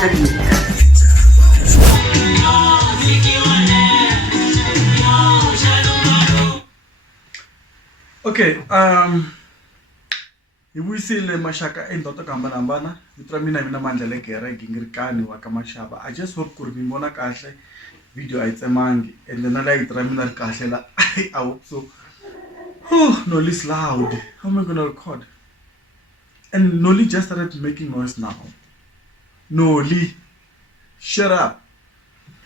Mandla Gingirikani. Okay, hi vuyisile maxaka endzhaku ka hambanahambana. Vito ra mina Mandla Gingirikani wa ka Mashava. I just hope ku ri mi vona kahle video a yi tsemangi and then light ra mina ri kahle la. I hope so. Noli is loud. How am I gonna record? And Noli just started making noise now. Noli, shut up.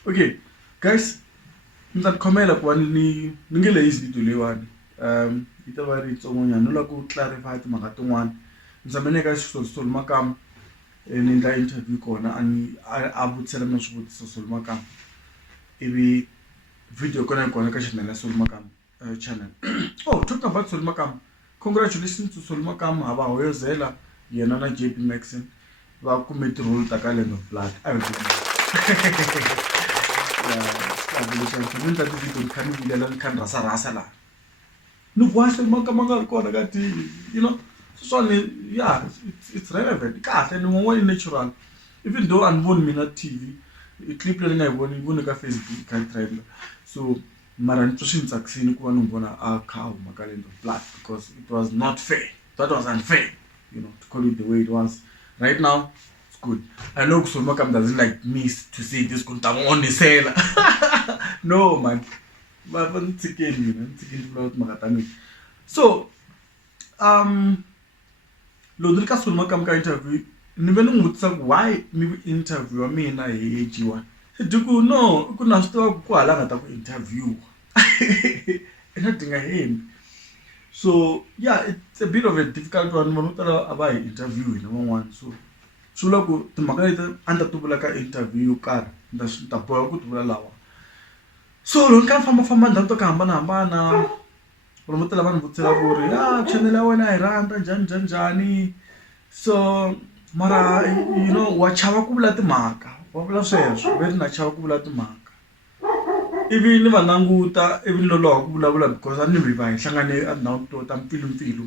Okay, guys, nta khomela ku ni nge lazy video leyiwani. Ita va ri tsongonya no la ku clarify timhaka tin'wana. Ndzi mene ka Solo Makam ni endla interview kona a vutisela na swivutiso Solo Makam. Ivi video kona ka channel ya Solo Makam channel. Oh, talking about Solo Makam. Congratulations to Solo Makam hava hoyozela yena na JP Maxine va kumeti role ta ka Land of Blood. I will no voice you know, so yeah, it's relevant. And natural. Even though I'm born me not TV, a clip learning I won even a Facebook can't travel. So Maran Toshin Saxin Kuanubona our cow Land of Blood because it was not fair. That was unfair, you know, to call it the way it was. Right now, it's good. I know Solo Makam doesn't like me to say this could on the sale. No man. So, Lodrika Solo Makam ka interview. Nivenu mutsa why me interview me na ejiwa. Duku no, kuna sto ku ala ngata ku interview. Nothing I him. So yeah, it's a bit of a difficult one. Manutala abai interview number one. So loko timhaka leti anda tuvula ka interview kar nda boya ku tuvula lawa. So loko ka famba ndhawu to ka hambanahambana promoter lava ni vutisela ku ri channel ya wena yi rhandza njhani. So mara you know wa chava ku vula timhaka wa vula sweswo ve ri na chava ku vula timhaka ivi ni va languta ivi ni loloha ku vulavula because a ni vi va hi hlangane a ndhawu to ta mpfilumpfilu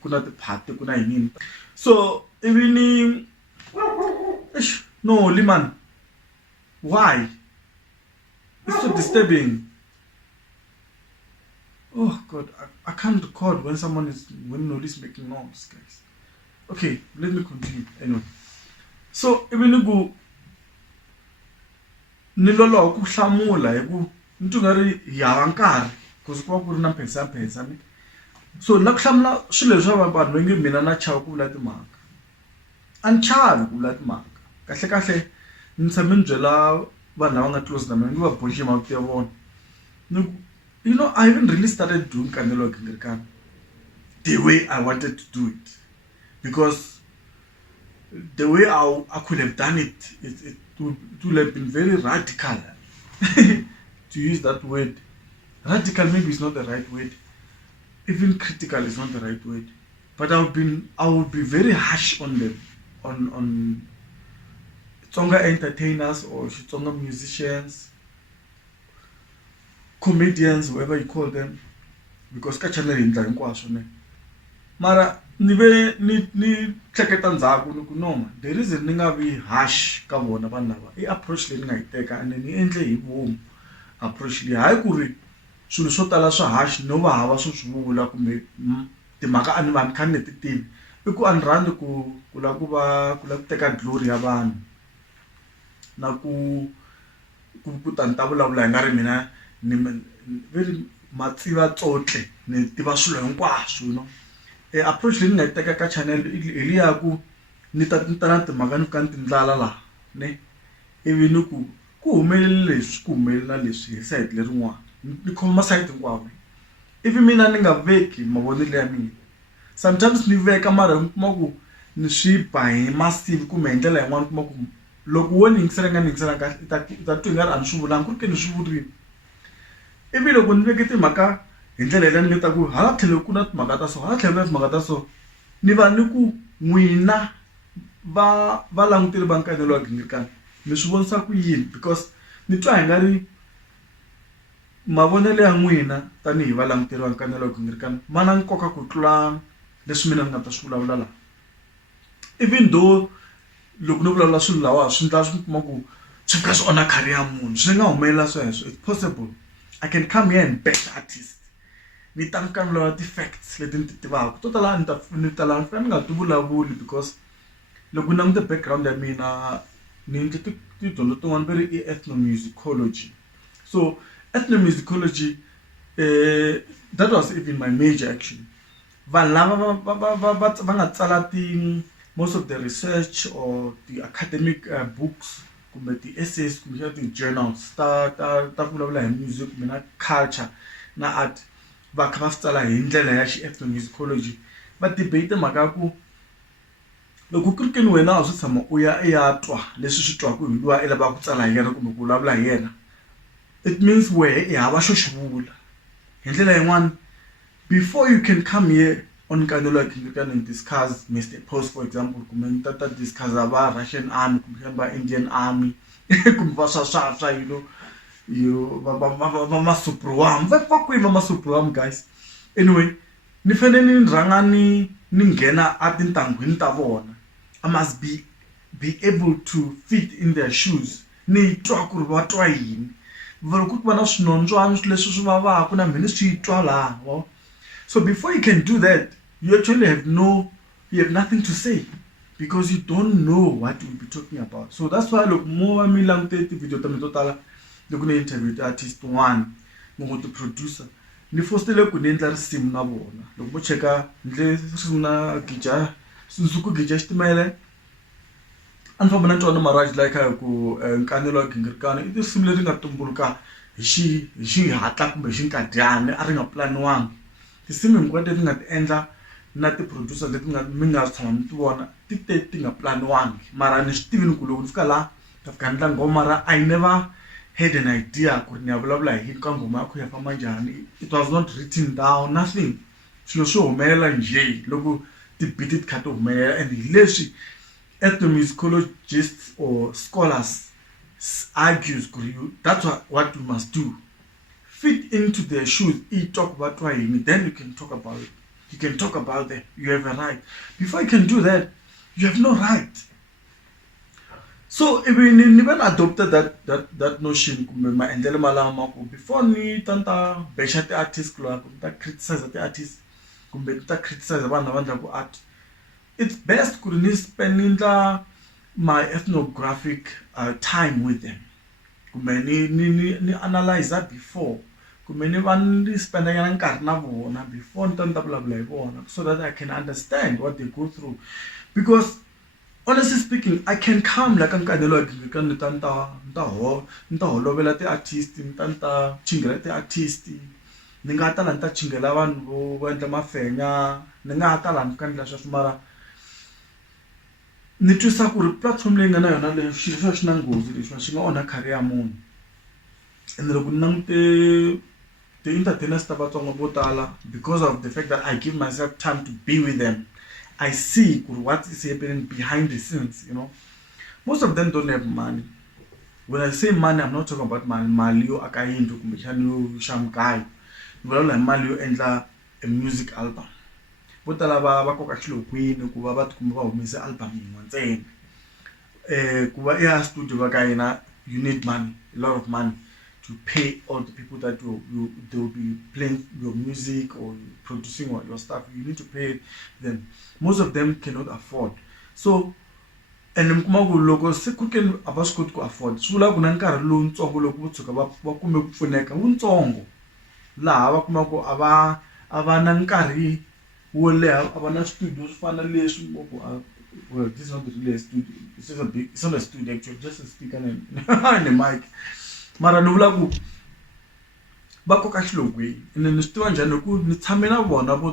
ku na tiphati ku na yini. So ivi ni no Liman, why? It's so disturbing. Oh God, I can't record when Noli is making noise, guys. Okay, let me continue. Anyway, so even go nilolo ku hlamula hi ku ntungari ya nkarhi because ku ri na phensa ni. So na ku hlamula swilo leswi vanhu nge mina na chava ku vula timhaka. Anchavi ku vula timhaka. Kahle ni tshame ni byela vanhu lava nga close na mina nge va boxi mavito ya vona. You know, I haven't really started doing Nkanelo Gingirikani the way I wanted to do it. Because the way I could have done it would have been very radical. To use that word. Radical maybe is not the right word. Even critical is not the right word. But I would be very harsh on them. On Tsonga entertainers or Tsonga musicians, comedians, whoever you call them, because ka channel indla hinkwaswo ne. Mara ni hleketa ndzhaku ni ku no, the reason ni nga vi harsh ka vona vanhu lava i approach leyi ni nga yi teka and ni endle hi vomu approach leyi hayi ku ri swilo swo tala swa harsh no va hava swo swi vula kumbe timhaka a ni va ni kha ni ti tivi i ku a ni rhandzi ku la ku teka glory ya vanhu na ku ta ni ta vulavula hi nga ri mina ni very matsiva tsotle ni tiva swilo hinkwaswo you know. Approach leyi ni nga yi teka ka channel hi liya ku ni ta na timhaka ni ka ni tindlala laha ne ivi ni ku humelele leswi ku humelela leswi hi side lerin'wana ni khoma masayiti hinkwawo ivi mina ni nga veki mavonelo ya mina. Sometimes ni veka mara mi kuma ku ni swi ba hi masivi kumbe hi ndlela yin'wana kuma ku loko wo ni yingisela kahle i ta twa i nga ri a ni swi vulanga ku ri ke ni swi vurile. Ivi loko ni veke timhaka hi ndlela leyi ni nge ta ku hala tlhelo ku na timhaka ta so hala tlhelo ku na timhaka ta so ni va ni ku n'wina va languteli va Nkanelo Gingirikani mi swi vonisa ku yini because ni twa hi nga ri mavonelo ya n'wina tanihi va languteli va Nkanelo Gingirikani ma na nkoka ku tlula leswi mina ni nga ta swi vulavula laha. Even though loko no vulavula swilo lawa swi ndla swi kuma ku swi fika swi onha career ya munhu swi nga humelela sweswo. It's possible. I can come here and back the artist ni ta nkanelo ti-facts leti ni ti tivaka to tala ni tala ni fika ni nga ti vulavuli because loko na the background ya mina ni endle tidyondzo tin'wana va ri i ethnomusicology. So ethnomusicology that was even my major actually. Vanhu lava va nga tsala most of the research or the academic books kumbe ti-essays kumbe ti-journals ta vulavula hi music kumbe na culture na art va kha va swi tsala hi ndlela ya ethnomusicology va debate mhaka ya ku loko ku ri ke ni wena a swi tshama u ya twa leswi swi twaka hi luwa i lavaka ku tsala hi yena kumbe ku vulavula hi yena, it means wehe i hava xo xi vula. Hi ndlela yin'wana, before you can come here on Nkanelo Gingirikani and discuss Mr. Post, for example, kumbe ni ta discuss about Russian army kumbe about Indian army kumbe va swa ma superwam va kwini ma superwam guys. Anyway, ni fanele ni rhanga ni nghena a tintangwini ta vona. I must be able to fit in their shoes. Ni twa ku ri va twa yini. Loko ku va na swinondzwana leswi swi vavaka na mina swi twa laha. So before you can do that, you actually have nothing to say because you don't know what we'll be talking about. So that's why look more me langute video ta mi to tala loko ni interview artist one mo to producer ni fostele ku ni endla risimu na vona. Loko mo cheka ndle na gija sunsuku gija xitimele an fa bona ntwana maraj like ku Nkanelo Gingirikani i risimu leri nga tumbuluka hi xi hatla kumbe xi nkadyana a ri nga planiwanga. Tinsimu hinkwato leti nga ti endla na ti-producer leti mi nga tshama mi ti vona ti nga planiwangi, mara ni swi tivini ku loko ni fika laha ta fika ndla ngoma mara I never had an idea ku ri ni ya vulavula hi ka ngoma ya ku ya famba njhani. It was not written down, nothing. Swilo swi humelela njhe loko ti-beat ti kha ti humelela, and hi leswi ethnomusicologists or scholars argues ku ri that's what you must do. Fit into their shoes, talk about why, then you can talk about it. You can talk about that. You have a right. Before you can do that, you have no right. So if we even adopted that notion, before ni tanta besha the artist, criticize the artist, criticize art. It's best to spending my ethnographic time with them. Ni analyze that before. Spend before so that I can understand what they go through. Because honestly speaking, I can come like Nkanelo Gingirikani nta holovela ti artist, nta chingela ti artist, ni nga tala nta chingela vanhu vo endla mafenya, ni nga tala ni kandla sweswo mara ni twisa ku ri platform leyi nga na yona leyi xilo xi na nghozi leswi xi nga onha career ya munhu. And loko ni langute ti-entertainers ta Vatsonga vo tala, because of the fact that I give myself time to be with them, I see what is happening behind the scenes, Most of them don't have money. When I say money, I'm not talking about mali yo akayinto kumbe xana yo shamgayo. Ni vulavula hi mali yo endla a music album. Vo tala va koka xilokweni ku va tikuma va humese album yin'we ntsena. Ku va ya studio va ka hina, you need money, a lot of money, to pay all the people that they will be playing your music or producing your stuff. You need to pay them. Most of them cannot afford. So, and loko se ku ke a va swi koti ku afford, swi vula ku na nkarhi lowu ntsongo loko vo tshuka va kume ku pfuneka wutsongo laha va kuma ku a va na nkarhi wo leha a va na studio swi fana leswi well, this is not really a studio. It's not a studio actually, just a speaker and a mic. Mara ni vula ku va koka xilokweni, ene ni swi tiva njhani ku ni tshame na vona vo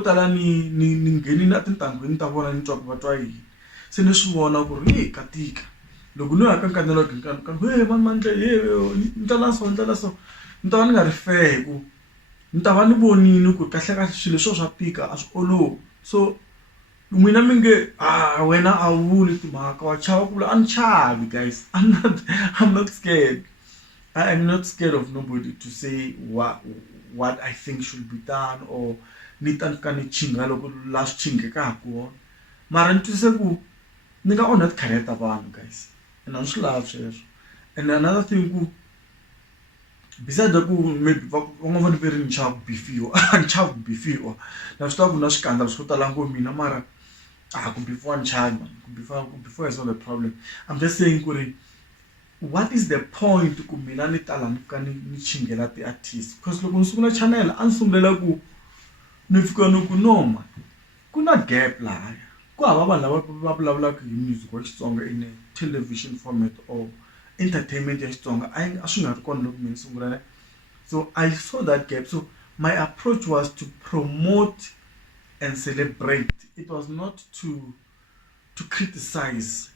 tala ni ngheni na tintangwini ta vona ni twa ku va twa yini. Se ni swi vona ku ri ka tika loko ni ya ka Nkanelo Gingirikani mandla ndlela so ni ta va ni nga ri fair ku ni ta va ni vonini ku kahle swilo swa tika a swi olovi. So n'wina mi nge wena a vuli timhaka wa chava ku vula a ni chavi guys. I'm not scared. I am not scared of nobody to say what I think should be done or ni ta ni chinga loko la swi chingeka ha kona. Mara ni twise ku ni nga onha career ta vanhu guys, and a ni swi lavi sweswo. And another thing, besides that, maybe van'wana va ri ni chava ku bifiwa, a ni chavi ku bifiwa, na swi tiva ku na swikandalo swo tala ngo mina, mara ku bifiwa ni chavi man, ku bifiwa is not the problem. I'm just saying ku ri what is the point ku mina ni tala ni fika ni chingela ti-artist, because loko ni sungula channel a ni sungulela ku ni fika ni ku no man, ku na gap lahaya, ku hava vanhu lava va vulavulaka hi music wa Xitsonga in a television format or entertainment ya Xitsonga, a swi nga ri kona loko mina sungula. So I saw that gap, so my approach was to promote and celebrate. It was not to criticize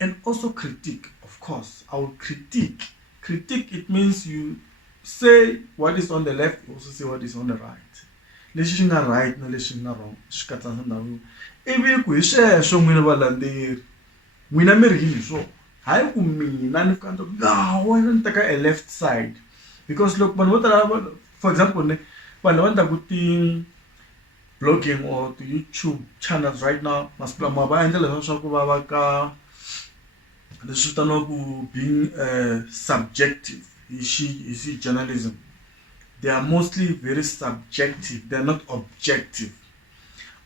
and also critique. Of course I will critique. It means you say what is on the left, you also say what is on the right. Leswi swi nga right na leswi nga wrong swi katsa ndhawu ivi ku hi sweswo n'wina valandzeri n'wina mi ri yini so hayi ku mina ni fika wena ni teka a left side, because loko vanhu vo tala, for example vanhu lava endlaku blogging or the YouTube channels right now masiku lama va endla leswiya swa ku va va ka leswi vitaniwaku being subjective hi journalism. They are mostly very subjective, they are not objective.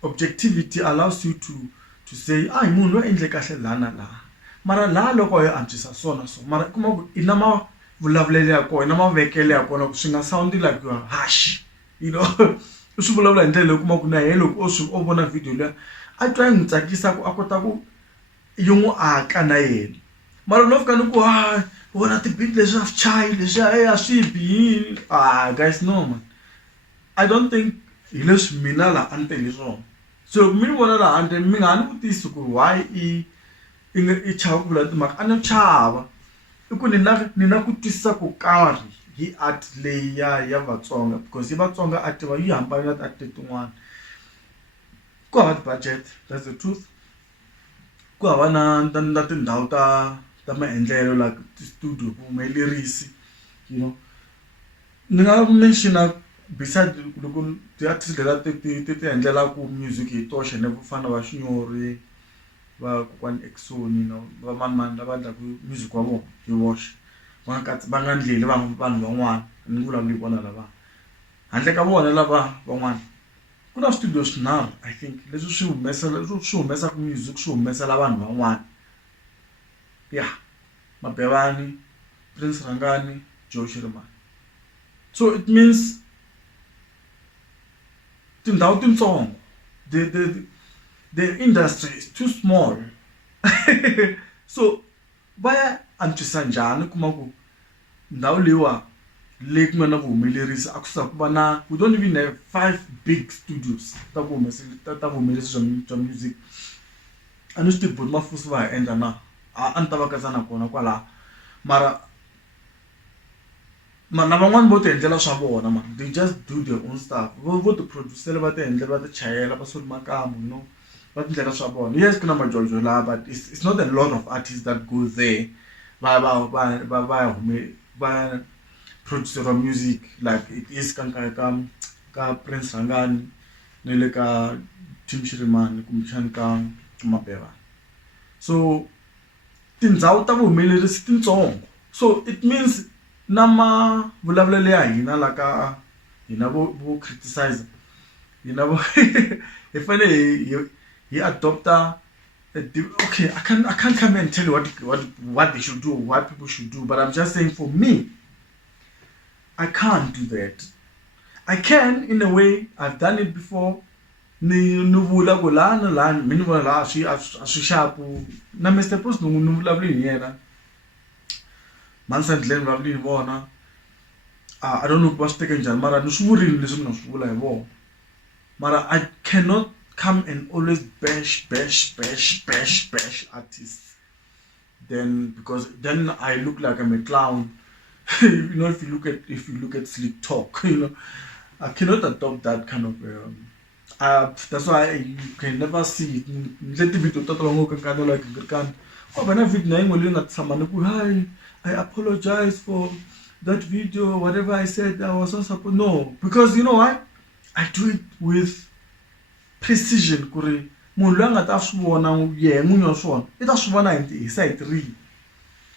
Objectivity allows you to say munhu lo endle kahle lana la, mara la loko yo antswisa so mara kuma ku ina mavulavulelo ya kona, ina mavekele ya kona ku swi nga sound like you are harsh, you know. U swi vulavula hi ndlela leyi kuma ku na yena loko o vona video leyi a twa n'wi tsakisa ku a kota ku yi n'wi aka na yena, mara no fika ni ku vona ti-beat leswi a swi chayi leswi a swi bihi. Guys, no man, I don't think hi leswi mina la a ni tele swona. So mi ni vona laha handle mi nga ni vutisi ku why i chava ku vula timhaka, a ni chava i ku ni na ku twisisa ku karhi hi art leyi ya Vatsonga, because hi Vatsonga art va yi hambana na art tin'wana. Ku hava budget, that's the truth. Ku hava na tindhawu ta maendlelo like ti-studio vuhumelerisi, you know. Ni nga mention beside loko ti-artist leta ti endlelaku music hi toxe ne vafana va Xinyori va kokwani Exoni va mani lava endlaku music wa vona hi voxe, va nga ndleli vanhu van'wana, ni vulavuli hi vona lava handle ka vona lava van'wana. Ku na studio swinharhu I think leswi swi humesaku music, swi humesela vanhu van'wana, Mabevani, Prince Rangani, Joe Shirimani. So it means tindhawu tintsongo, the industry is too small. So vaya antswisa njhani kuma ku ndhawu leyiwa leyi ku nga na vuhumelerisi a kusuka ku va na, we don't even have 5 big studios ta vuhumelerisi bya music. A ni swi tivi boti mafusi va hi endla na, a ni ta va katsa na kona kwalaho, mara na van'wana vo ti endlela swa vona man, they just do their own stuff. Vo ti producela va ti endlela va ti chayela va soli makamu, you know, va ti endlela swa vona. Yes ku na majojo laha, but it's not a lot of artists that go there va producer music like it is ka Prince Rangani ne le ka Tim Shirimani kumbexani ka Mabeva. So tindhawu ta vuhumelerisi tintsongo, so it means na mavulavulelo ya hina la ka hina vo criticize hina vo hi fanele hi adopta okay, I can't come and tell you what they should do, what people should do, but I'm just saying for me I can't do that. I can in a way, I've done it before. Ni vula ku lana mini vona la swi shapu na Mr. Post ni vulavuli hi yena, Mansandlen vulavuli hi vona. I don't know ku va swi teke njhani, mara ni swi vurile leswi mina swi vula hi vona, mara I cannot come and always bash artists, then because then I look like I'm a clown. You know, if you look at Slick Talk, you know, I cannot adopt that kind of that's why you can never see it. Let me to talk along with Nkanelo Gingirikani. Oh, when I video hi, I apologize for that video, whatever I said I was not supposed. No, because you know why? I do it with precision, Kuri. munhu loyi a nga ta swi vona yehe n'winyi wa swona I ta swi vona hi side rihi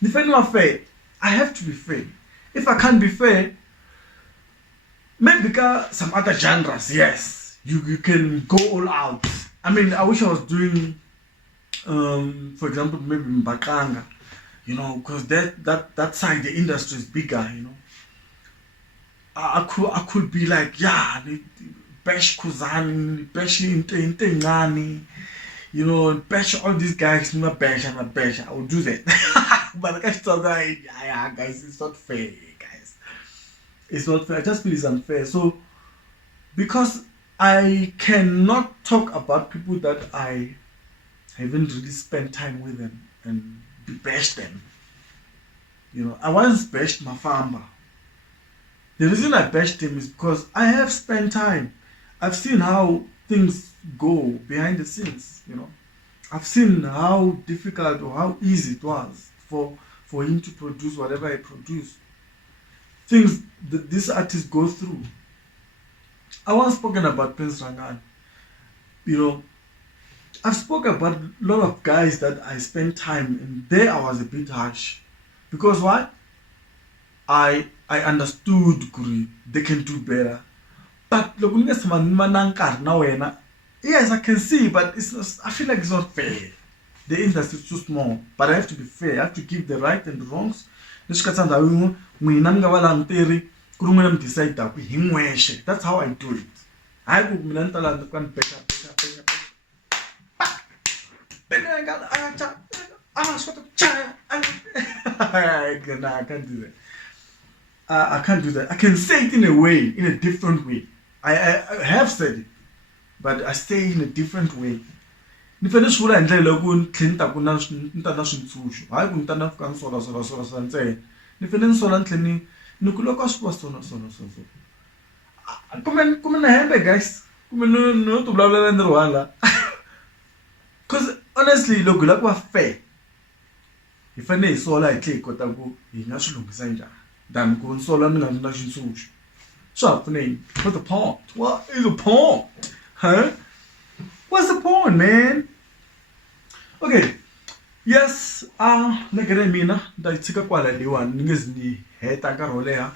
ni fanele ni va fair. I have to be fair. If I can't be fair, maybe some other genres, yes, you can go all out. I mean, I wish I was doing for example maybe Mbaqanga, you know, because that side the industry is bigger, you know. I could be like, yeah, bash Kuzani, bash Intengani, you know, bash all these guys, I'm a bash, I will do that. But like I told yeah, guys, it's not fair, guys. It's not fair. I just feel it's unfair. So because I cannot talk about people that I haven't really spent time with them and bash them. You know, I once bashed Mafamba. The reason I bashed him is because I have spent time. I've seen how things go behind the scenes, you know. I've seen how difficult or how easy it was for him to produce whatever he produced. Things that these artists go through. I once spoken about Prince Rangan. You know, I've spoken about a lot of guys that I spent time and there I was a bit harsh. Because why? I understood they can do better. But look, yes, I can see, but it's not, I feel like it's not fair. The industry is too small, but I have to be fair. I have to give the right and the wrongs. That's how I do it. I can't do that. I can't do that. I can say it in a way, in a different way. I have said it, but I say in a different way. Ni fanele swi vula hi ndlela loko ni tlhela ni ku na swintshuxo hayi ku ni ta na fika ni sola ntsena ni fanele ni sola ni tlhela ni ku loko a swi va so kumbe na hembe guys kumbe no to vulavula ni rhwala because honestly loko hi lava ku va fair hi fanele hi sola hi tlhela hi kota ku hi nga swi lunghisa njhani than ku ni sola ni nga na xintshunxo swi ha pfuneni. What's the point? What is the point? Huh? What's the point, man? Okay. Yes, negere mina da itika kwala liwani ningezni heta ka roleha.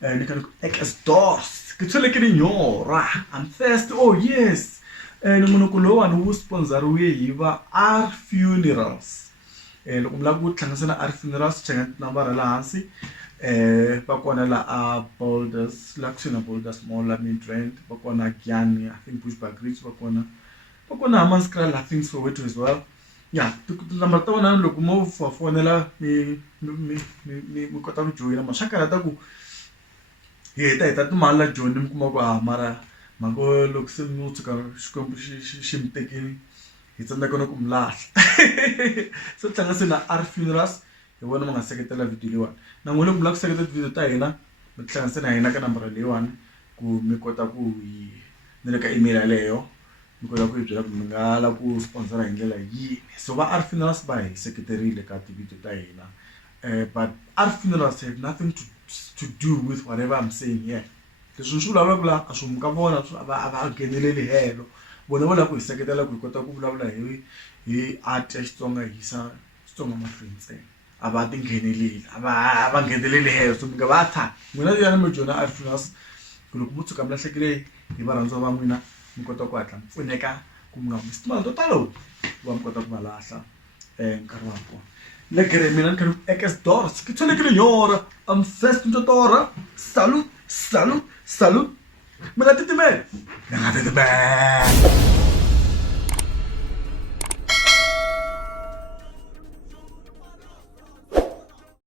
Ni kan exhaust. Kitsele ke nyora. I'm thirsty. Oh yes. Ni munhu kulowa ni sponsoriwe hi va R Funerals. Loko mi lava ku tlhangasela R Funerals cheka nambara la hansi. Bakona la Boulders, Laxina Boulders, Smaller Midrand, Bakona Gyani, I think Bushback Ridge, Bakona Hamanskral, I think so as well. Yeah, number one look more for Fonela, me got up join a Mashaka. Yeah, that Mala joined him Mara, Mago looks in Mutuka, Shim taking. It's not gonna come last. So tell us in our funerals. The one among a secretary video. Now, when you black secretary video Taina, but chance I na number one, who make what a Naka email Leo, because I could Mangala, who sponsor Angela Yi. So, our funerals by secretary like activity Taina. But our funerals have nothing to do with whatever I'm saying here. The Sushula Bla, Asum Gabona, about Genelli Hello. Whenever we secretary, we got a good he artist stronger, he's a stronger, my friends. About Nkanelo, about Nkanelo hair, so Gavata. When I am a Jonah Alfinas, Kulubutu Kamlasegre, Ibaranzo Mamina, Mukotoquatan, Funeka, Kumam, Small Totalo, one cut of Malasa, and Carwapo. Legre Milan can ex doors, Kitchenegra, first to Dora, salute. Melatite man.